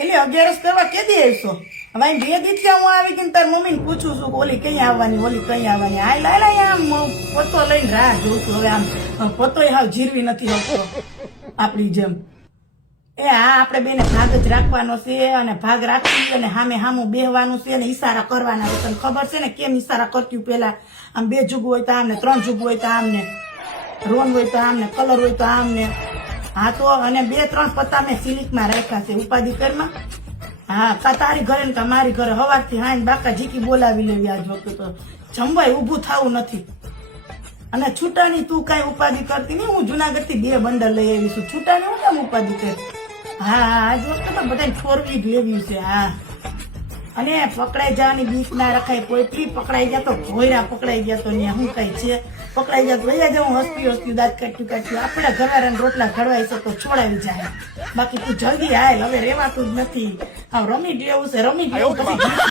એટલે 11 કરવા કેદી આવશો? હવે અહીં 2 દી થયા હું આવી ગઈ તાર મમ્મીને પૂછું છું કે ઓલી કઈ આવવાની ઓલી કઈ આવવાની. હાલ હાલ આમ પતો લઈને રાહ જોઉં છું. હવે આમ પતોય હાવ જીરવી નથી હોતો આપણી જેમ. એ હા, આપણે બેને ભાગ જ રાખવાનો છે અને ભાગ રાખી અને સામે સામું બેહવાનું છે અને ઈશારા કરવાના છે. તને ખબર છે ને કેમ ઈશારા કરતી? પેલા આમ 2 જુગ હોય તો આમને, 3 જુગ હોય તો આમને, રોન હોય તો આમને, કલર હોય તો આમને. હા તો અને 2-3 પત્તા મેં સિલિકમાં રાખ્યા છે ઉપાધિ કરમાં. હા, કા તારી ઘરે ને કા મારી ઘરે હવારથી હાઈન બાકા જીકી બોલાવી લેવી. આજ વખતે તો જમવાય ઊભું થવું નથી. અને છૂટાની તું કઈ ઉપાધિ કરતી નહીં. હું જુનાગઢથી 2 બંડલ લઈ આવી છું. છૂટાની હું કેમ ઉપાધિ કરી? હા, આજ વખતે તો બધાને ફોરવી જ લેવી છે. હા, અને પકડાઈ જવાની બીક ના રખાય. કોઈ પકડાઈ ગયા તો ભોયરા પકડાઈ ગયા તો ત્યાં શું કઈ છે? પકડાઈ જાય તો વૈયા જાઉં હસતી દાંત કાઢ્યું. આપણે ઘરવાળાને રોટલા ઘડવાય છે તો છોડાવી જાય. બાકી તું જલ્દી હાલ, હવે રેવાતું જ નથી. હવે રમી જ લેવું છે, રમી જ લેવું પછી